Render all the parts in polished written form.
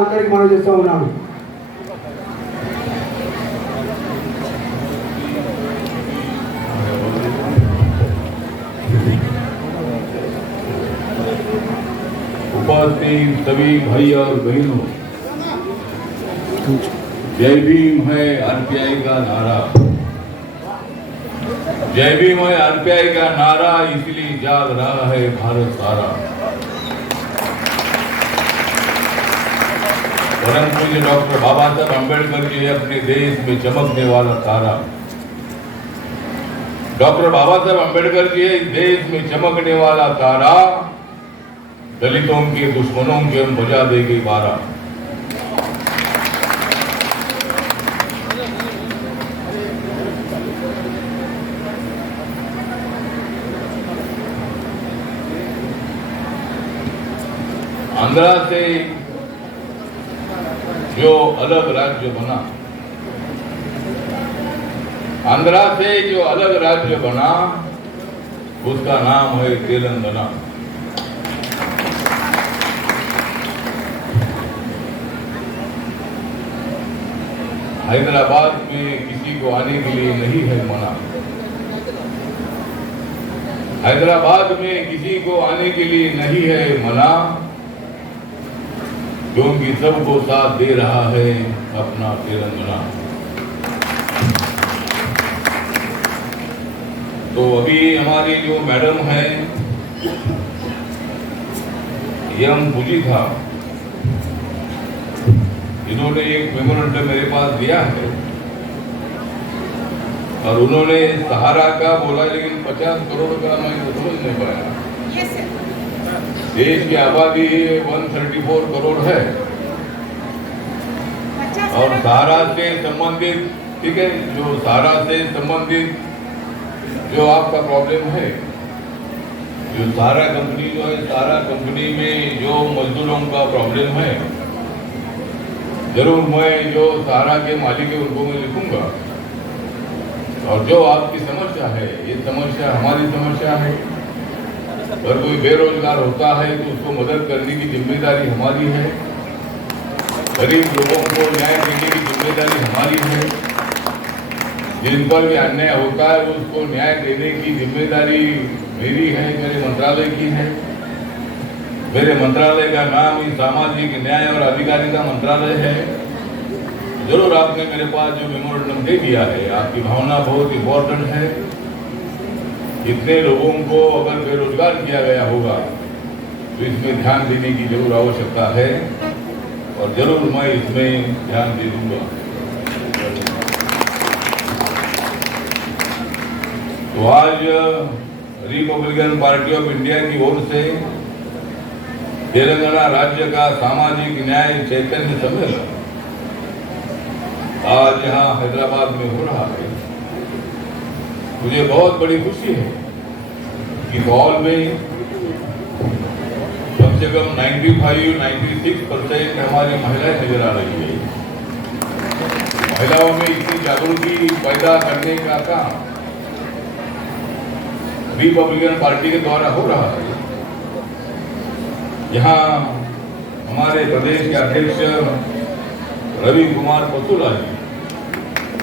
అందరికి మనం చేస్తూ ఉన్నాను. उपस्थित सभी भाई और बहनों, जय भीम है आरपीआई का नारा। जय भीम है आरपीआई का नारा, इसलिए जाग रहा है भारत सारा। परम पूज्य डॉक्टर बाबा साहब अम्बेडकर जी है अपने देश में चमकने वाला तारा। डॉक्टर बाबा साहब अम्बेडकर जी है इस देश में चमकने वाला तारा। दलितों के दुश्मनों के हम बजा देंगे बारा। आंध्रा से जो अलग राज्य बना, आंध्रा से जो अलग राज्य बना, उसका नाम है तेलंगाना। हैदराबाद में किसी को आने के लिए नहीं है मना। हैदराबाद में किसी को आने के लिए नहीं है मना, क्योंकि सबको साथ दे रहा है अपना तेलंगाना। तो अभी हमारी जो मैडम है यम पूजिता, इन्होंने एक मेमोरेंडम मेरे पास दिया है और उन्होंने सहारा का बोला, लेकिन 50 करोड़ का मैं समझ नहीं पाया। देश की आबादी 134 करोड़ है और सहारा से संबंधित, ठीक है, जो सहारा से संबंधित जो आपका प्रॉब्लम है, जो सहारा कंपनी जो है, सहारा कंपनी में जो मजदूरों का प्रॉब्लम है, जरूर मैं जो सहारा के मालिक है उनको मैं लिखूंगा। और जो आपकी समस्या है, ये समस्या हमारी समस्या है। अगर कोई बेरोजगार होता है तो उसको मदद करने की जिम्मेदारी हमारी है। गरीब लोगों को न्याय देने की जिम्मेदारी हमारी है। जिन पर भी अन्याय होता है उसको न्याय देने की जिम्मेदारी मेरी है, मेरे मंत्रालय की है। मेरे मंत्रालय का नाम ही सामाजिक न्याय और अधिकारिता मंत्रालय है। जरूर आपने मेरे पास जो मेमोरेंडम दे दिया है, आपकी भावना बहुत इम्पोर्टेंट है। इतने लोगों को अगर बेरोजगार किया गया होगा तो इसमें ध्यान देने की जरूर आवश्यकता है और जरूर मैं इसमें ध्यान दे दूंगा। तो आज रिपब्लिकन पार्टी ऑफ इंडिया की ओर से तेलंगाना राज्य का सामाजिक न्याय चैतन्य सम्मेलन आज यहाँ हैदराबाद में हो रहा है। मुझे बहुत बड़ी खुशी है कि हॉल में कम से कम 95-96% हमारी महिलाएं नजर आ रही है। महिलाओं में इतनी जागृति पैदा करने का काम रिपब्लिकन पार्टी के द्वारा हो रहा है। यहाँ हमारे प्रदेश के अध्यक्ष रवि कुमार पसुला जी,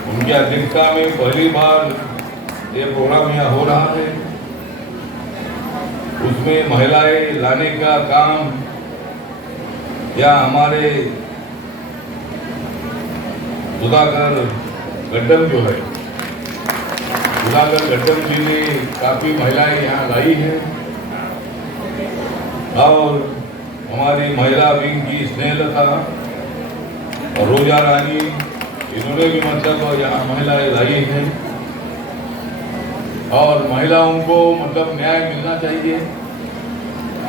उनकी अध्यक्षता में पहली बार ये प्रोग्राम यहाँ हो रहा है। उसमें महिलाएं लाने का काम या हमारे सुधाकर गड्डम जो है, सुधाकर गड्डम जी ने काफी महिलाएं यहाँ लाई है और हमारी महिला विंग की स्नेहलता और रोजा रानी, इन्होंने भी मतलब यहाँ महिलाएं लाई हैं। और महिलाओं को मतलब न्याय मिलना चाहिए,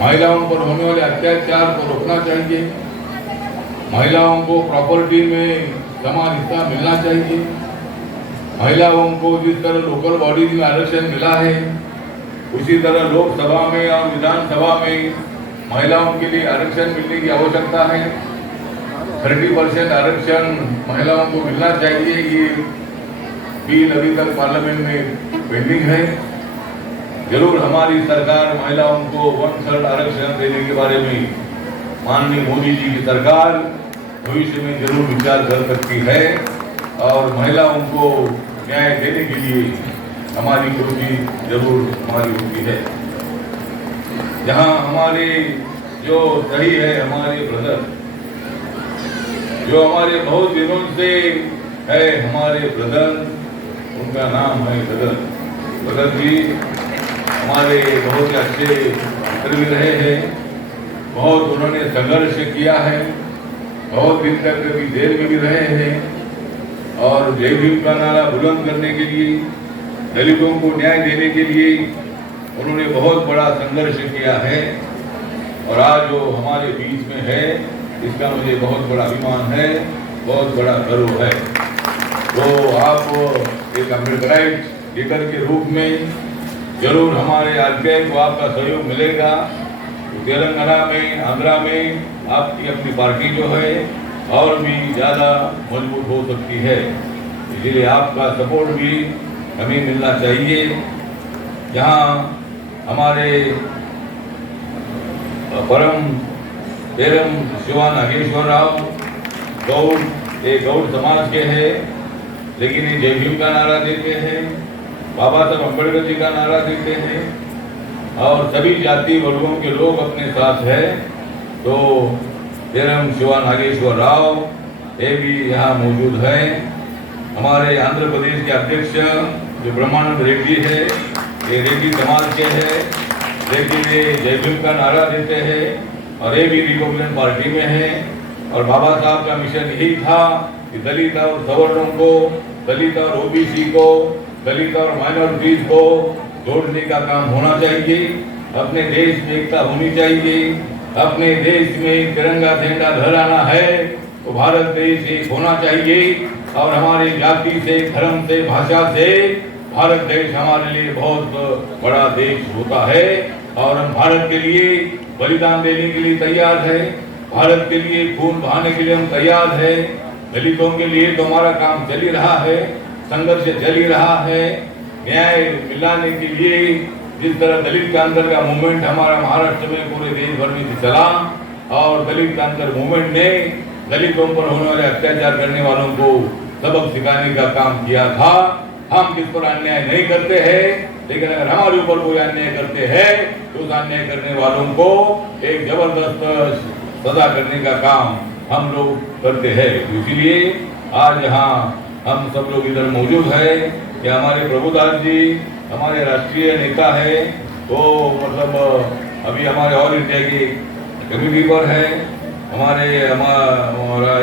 महिलाओं पर होने वाले अत्याचार को रोकना चाहिए, महिलाओं को प्रॉपर्टी में समान हिस्सा मिलना चाहिए। महिलाओं को जिस तरह लोकल बॉडीज में आरक्षण मिला है, उसी तरह लोकसभा में और विधानसभा में महिलाओं के लिए आरक्षण मिलने की आवश्यकता है। 30% आरक्षण महिलाओं को मिलना चाहिए। ये बिल अभी तक पार्लियामेंट में पेंडिंग है। जरूर हमारी सरकार महिलाओं को 1/3 आरक्षण देने के बारे में माननीय मोदी जी की सरकार भविष्य में जरूर विचार कर सकती है और महिलाओं को न्याय देने के लिए हमारी कोशिश जरूर हमारी होती है। जहाँ हमारे जो सही है हमारे ब्रदर, जो हमारे बहुत दिनों से है हमारे ब्रदर, उनका नाम है ब्रदर जी, हमारे बहुत अच्छे मित्र भी रहे हैं, बहुत उन्होंने संघर्ष किया है, बहुत दिन तक कभी जेल में भी रहे हैं और जय भीम का नारा बुलंद करने के लिए, दलितों को न्याय देने के लिए उन्होंने बहुत बड़ा संघर्ष किया है और आज जो हमारे बीच में है इसका मुझे बहुत बड़ा अभिमान है, बहुत बड़ा गर्व है। तो आप एक अम्बेडकराइट लीडर के रूप में जरूर हमारे आरपीआई को आपका सहयोग मिलेगा। तेलंगाना में, आंध्रा में आपकी अपनी पार्टी जो है और भी ज़्यादा मजबूत हो सकती है, इसलिए आपका सपोर्ट भी हमें मिलना चाहिए। जहाँ हमारे परम एवं शिवा नागेश्वर राव गौड़, ये गौड़ समाज के हैं, लेकिन ये जय भीम का नारा देते हैं, बाबा साहब अम्बेडकर जी का नारा देते हैं और सभी जाति वर्गों के लोग अपने साथ है। तो एवं शिवा नागेश्वर राव ये भी यहाँ मौजूद है। हमारे आंध्र प्रदेश के अध्यक्ष जो ब्रह्मानंद रेड्डी है, ये रेड्डी समाज के हैं, लेकिन ये जय भीम का नारा देते हैं और ये भी रिपब्लिकन पार्टी में है। और बाबा साहब का मिशन यही था कि दलित और सवर्णों को, दलित और ओबीसी को, दलित और माइनॉरिटीज को जोड़ने का काम होना चाहिए। अपने देश में एकता होनी चाहिए। अपने देश में तिरंगा झंडा लहराना है तो भारत देश एक होना चाहिए और हमारे जाति से, धर्म से, भाषा से भारत देश हमारे लिए बहुत बड़ा देश होता है और हम भारत के लिए बलिदान देने के लिए तैयार है। भारत के लिए खून बहाने के लिए हम तैयार है। दलितों के लिए तो हमारा काम चल ही रहा है, संघर्ष चल ही रहा है। न्याय मिलाने के लिए जिस तरह दलित के अंदर का मूवमेंट हमारा महाराष्ट्र में पूरे देश भर में चला और दलित के अंदर मूवमेंट ने दलितों पर होने वाले अत्याचार करने वालों को सबक सिखाने का काम किया था। हम किस पर अन्याय नहीं करते हैं, लेकिन अगर हमारे ऊपर कोई अन्याय करते हैं तो उस अन्याय करने वालों को एक जबरदस्त सजा करने का काम हम लोग करते हैं। इसीलिए आज यहाँ हम सब लोग इधर मौजूद है कि हमारे प्रभुदास जी हमारे राष्ट्रीय नेता है, तो मतलब अभी हमारे ऑल इंडिया की कमेटी पर है। हमारा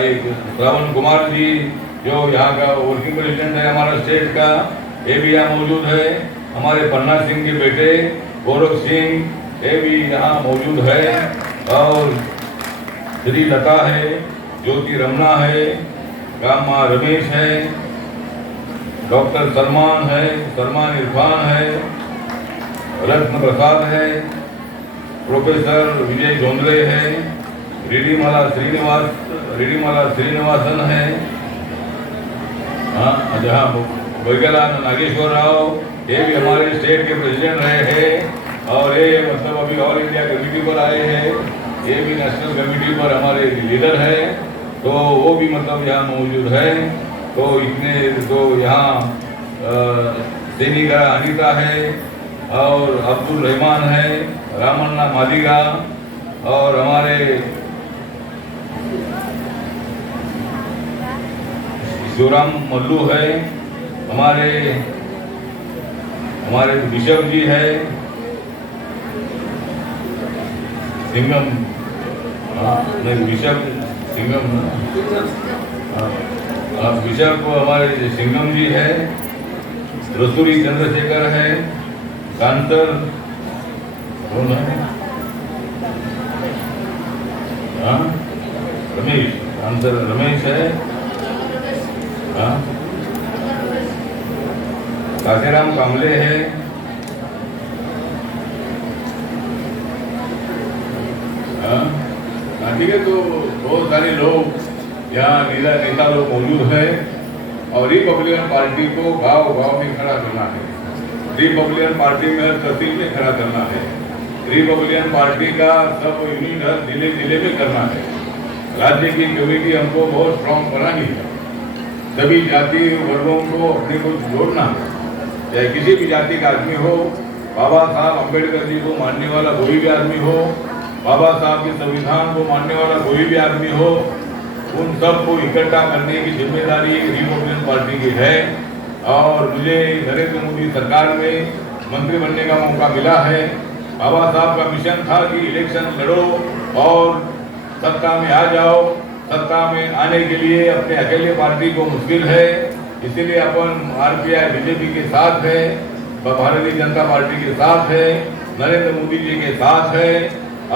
एक श्रावण कुमार जी जो यहाँ का वर्किंग प्रेसिडेंट है हमारा स्टेट का, ये भी यहाँ मौजूद है। हमारे पन्ना सिंह के बेटे गौरव सिंह ये भी यहाँ मौजूद है और श्री लता है, ज्योति रमना है, रामा रमेश है, डॉक्टर सलमान है, सलमान इरफान है, रत्न प्रसाद है, प्रोफेसर विजय जोंद्रे है, रिडीमाला श्रीनिवासन है, जहाँ वगैरह नागेश्वर राव ये भी हमारे स्टेट के प्रेसिडेंट रहे हैं और ये मतलब अभी ऑल इंडिया कमेटी पर आए हैं। ये भी नेशनल कमेटी पर हमारे लीडर है, तो वो भी मतलब यहाँ मौजूद है। तो इतने तो यहाँ सैनिका अनिता है और अब्दुल रहमान है, रामन्ना मादिगा और हमारे शिवराम मल्लू है, हमारे बिशप जी है, सिंगम नहीं बिशप सिंगम बिशप हमारे सिंगम जी है, रसूरी चंद्रशेखर है, कांतर रमेश कांतर रमेश है, काशीराम कामले है, ठीक है। तो बहुत सारे लोग यहाँ नेता लोग मौजूद है और रिपब्लिकन पार्टी को गांव गांव में खड़ा करना है, रिपब्लिकन पार्टी में तहसील में खड़ा करना है, रिपब्लिकन पार्टी का सब यूनिट हर जिले जिले में करना है। राज्य की कमेटी हमको बहुत स्ट्रांग बनानी है। सभी जाति वर्गों को अपने को जोड़ना है, चाहे किसी भी जाति का आदमी हो, बाबा साहब अम्बेडकर जी को मानने वाला कोई भी आदमी हो, बाबा साहब के संविधान को मानने वाला कोई भी आदमी हो, उन सबको इकट्ठा करने की जिम्मेदारी रिपब्लिकन पार्टी की है। और मुझे नरेंद्र मोदी सरकार में मंत्री बनने का मौका मिला है। बाबा साहब का मिशन था कि इलेक्शन लड़ो और सत्ता में आ जाओ। सत्ता में आने के लिए अपने अकेले पार्टी को मुश्किल है, इसीलिए अपन आरपीआई बीजेपी के साथ है, भारतीय जनता पार्टी के साथ है, नरेंद्र मोदी जी के साथ है।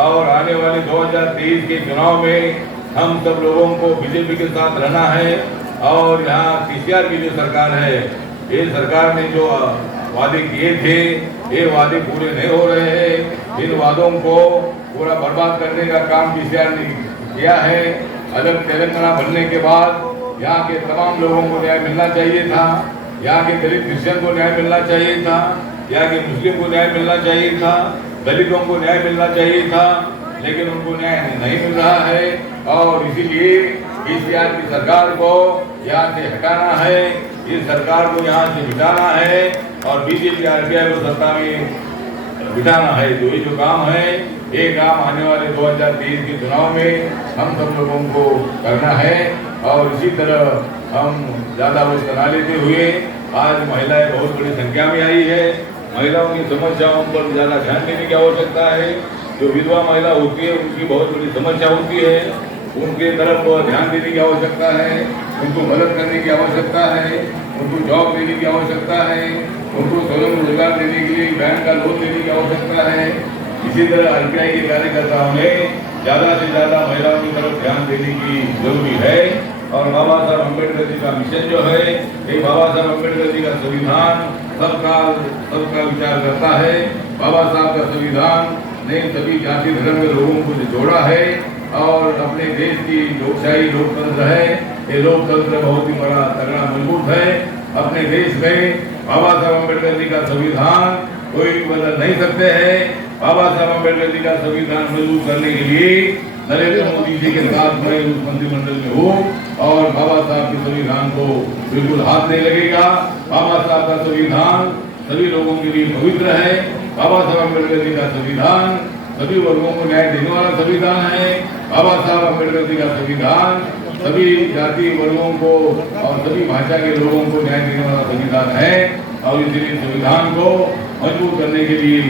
और आने वाले 2023 के चुनाव में हम सब लोगों को बीजेपी के साथ रहना है। और यहाँ केसीआर की जो सरकार है, ये सरकार ने जो वादे किए थे, ये वादे पूरे नहीं हो रहे हैं। इन वादों को पूरा बर्बाद करने का काम केसीआर ने किया है। अलग तेलंगाना बनने के बाद यहाँ के तमाम लोगों को न्याय मिलना चाहिए था, यहाँ के दलित क्रिश्चियन को न्याय मिलना चाहिए था, यहाँ के मुस्लिम को न्याय मिलना चाहिए था, दलितों को न्याय मिलना चाहिए था, लेकिन उनको न्याय नहीं मिल रहा है। और इसीलिए केसीआर की सरकार को यहाँ से हटाना है, इस सरकार को यहाँ से मिटाना है और बीजेपी आरपीआई को सत्ता में बिठाना है। तो ये जो काम है, ये काम आने वाले 2023 के चुनाव में हम सब लोगों को करना है। और इसी तरह हम ज़्यादा वोट बना लेते हुए आज महिलाएं बहुत बड़ी संख्या में आई है। महिलाओं की समस्याओं पर ज़्यादा ध्यान देने की आवश्यकता है। जो विधवा महिला होती है उनकी बहुत बड़ी समस्या होती है, उनके तरफ ध्यान देने की आवश्यकता है, उनको मदद करने की आवश्यकता है, उनको जॉब देने की आवश्यकता है, उनको स्वयं रोजगार देने के लिए बैंक का लोन देने की आवश्यकता है। इसी तरह आरपीआई के कार्यकर्ताओं ने ज़्यादा से ज़्यादा महिलाओं की तरफ ध्यान देने की जरूरी है। और बाबा साहब अम्बेडकर जी का मिशन जो है, ये बाबा साहब अम्बेडकर जी का संविधान सबका विचार करता है। बाबा साहब का संविधान ने सभी जाति धर्म के लोगों को जोड़ा है और अपने देश की लोकशाही लोकतंत्र है, ये लोकतंत्र बहुत ही बड़ा तगड़ा मजबूत है। अपने देश में बाबा साहब अम्बेडकर जी का संविधान कोई बदल नहीं सकते हैं। बाबा साहब अम्बेडकर जी का संविधान मजबूत करने के लिए नरेंद्र मोदी जी के साथ मैं उस मंत्रिमंडल में हूँ और बाबा साहब के संविधान को बिल्कुल हाथ नहीं लगेगा। बाबा साहब का संविधान सभी लोगों के लिए पवित्र है। बाबा साहब अम्बेडकर जी का संविधान सभी वर्गों को न्याय देने वाला संविधान है। बाबा साहब अम्बेडकर जी का संविधान सभी जाति वर्गों को और सभी भाषा के लोगों को न्याय देने वाला संविधान है। और इसलिए संविधान को मजबूत करने के लिए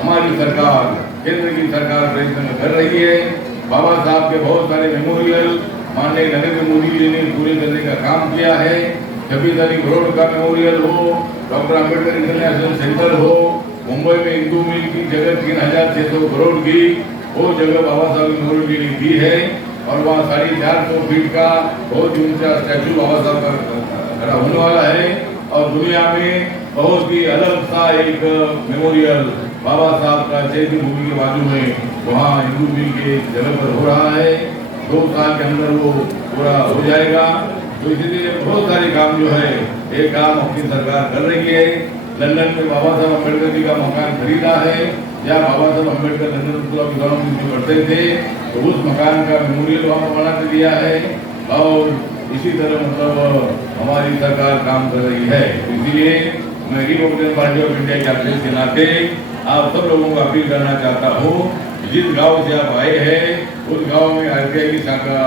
हमारी सरकार, केंद्र की सरकार प्रयत्न कर रही है। बाबा साहब के बहुत सारे मेमोरियल माननीय नरेंद्र मोदी जी ने पूरे करने का काम किया है। 26 करोड़ का मेमोरियल हो, डॉक्टर अम्बेडकर इंटरनेशनल सेंटर हो, मुंबई में हिंदू मिल की जगह 3600 करोड़ की वो जगह बाबा साहब मेमोरियल के लिए दी है। और वहाँ 450 फीट का बहुत ऊंचा स्टैचू बाबा साहब का खड़ा होने वाला है। और दुनिया में बहुत ही अलग सा एक मेमोरियल बाबा साहब का चैत्य भूमि के बाजू में वहाँ हिंदू मिल के जगह पर हो रहा है। 2 साल के अंदर वो पूरा हो जाएगा। तो इसीलिए बहुत सारे काम जो है ये काम अपनी सरकार कर रही है। लंदन में बाबा साहब अम्बेडकर जी का मकान खरीदा है, जहाँ बाबा साहब अम्बेडकर लंदन स्कूल में पढ़ते थे, तो उस मकान का मेमोरियल वहाँ पर बना के दिया है। और इसी तरह मतलब हमारी सरकार काम कर रही है। इसीलिए मैं रिपब्लिकन पार्टी ऑफ इंडिया के अध्यक्ष के नाते आप सब लोगों को अपील करना चाहता हूँ, जिस गांव से आप आए हैं उस गांव में आरपीआई की शाखा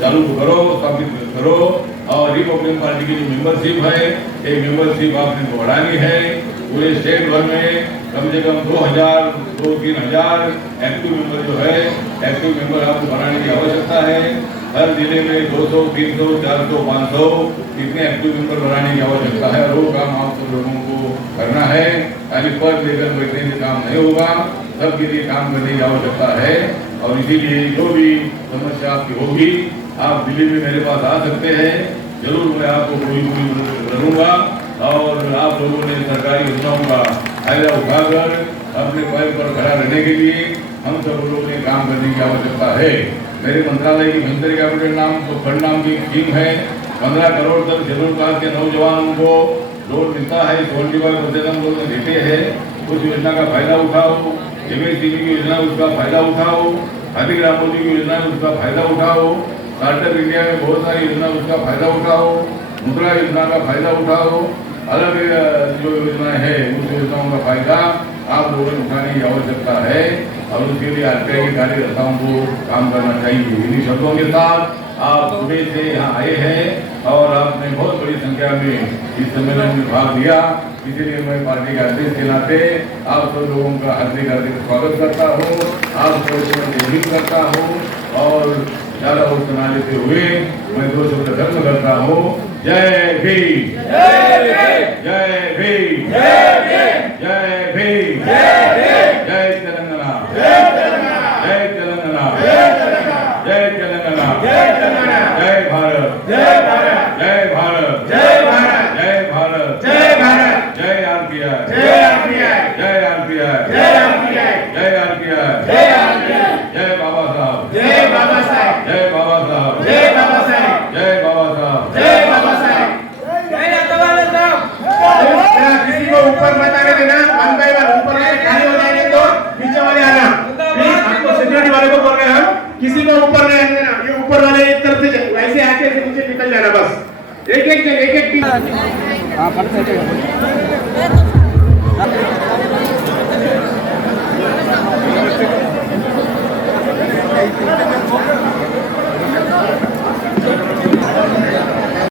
चालू करो, स्थापित करो। और रिपब्लिकन पार्टी की जो मेंबरशिप है, ये मेंबरशिप आपने बढ़ानी है। पूरे स्टेट भर में कम से कम 2,000-3,000 एक्टिव मेंबर जो है, एक्टिव मेंबर आपको बनाने की आवश्यकता है। हर जिले में 200, 300, 400, 500 इतने एक्टिव मेंबर बनाने की आवश्यकता है। और वो काम आप सब लोगों को करना है। खाली पद लेकर बैठने से काम नहीं होगा, सबके लिए काम करने की आवश्यकता है। और इसीलिए जो भी समस्या आपकी होगी, आप दिल्ली में मेरे पास आ सकते हैं, जरूर मैं आपको कोई मदद करूँगा। और आप लोगों ने सरकारी योजनाओं का फायदा उठाकर अपने पैर पर खड़ा रहने के लिए हम सब लोगों ने काम करने की आवश्यकता है। मेरे मंत्रालय की वेंचर कैपिटल फंड नाम की स्कीम है। 15 करोड़ तक शेड्यूल कास्ट के नौजवानों को लोन मिलता है। 25% हम लोग देते हैं। उस योजना का फायदा उठाओ। MSCB की योजना उसका फायदा उठाओ। खादी ग्रामोद्योग की योजना है उसका फायदा उठाओ, स्टार्टअप इंडिया में बहुत सारी योजना उसका फायदा उठाओ, मुद्रा योजना का फायदा उठाओ, अलग जो योजना है उस योजनाओं का फायदा आप लोगों ने उठाने की आवश्यकता है और उसके लिए आरटीआई के कार्यकर्ताओं को काम करना चाहिए। इन्हीं शब्दों के साथ आप सुबह से यहाँ आए हैं और आपने बहुत बड़ी संख्या में इस सम्मेलन में भाग लिया, इसीलिए मैं पार्टी के अध्यक्ष के नाते आप सब लोगों का हार्दिक हार्दिक स्वागत करता हूँ, आप सबको उम्मीद करता हूँ और ज़्यादा वक्त ना लेते हुए मैं 2 शब्द धर्म करता हूँ। जय भीम, जय भीम, जय भीम, जय तेलंगाना, जय तेलंगाना, जय तेलंगाना, जय भारत, जय भारत, जय भारत, जय भारत, जय भारत, जय भारत, जय आरपीआई, जय आरपीआई, जय आरपीआई, जय आरपीआई, जय आरपीआई, जय आरपीआई, जय बाबा साहब, जय बाबा साहब, जय बाबा साहब, जय बाबा साहब, जय बाबा साहब, जय बाबा साहब, जय अतवाले साहब। किसी को ऊपर मत आने देना, 1 by 1 ऊपर वाले खाली हो जाएंगे तो नीचे वाले आना। प्लीज आपको सिक्योरिटी वाले को बोल रहे हैं हम, किसी को ऊपर नहीं आने देना, ये ऊपर वाले एक तरफ से वैसे आके नीचे निकल जाना बस। एक टीम।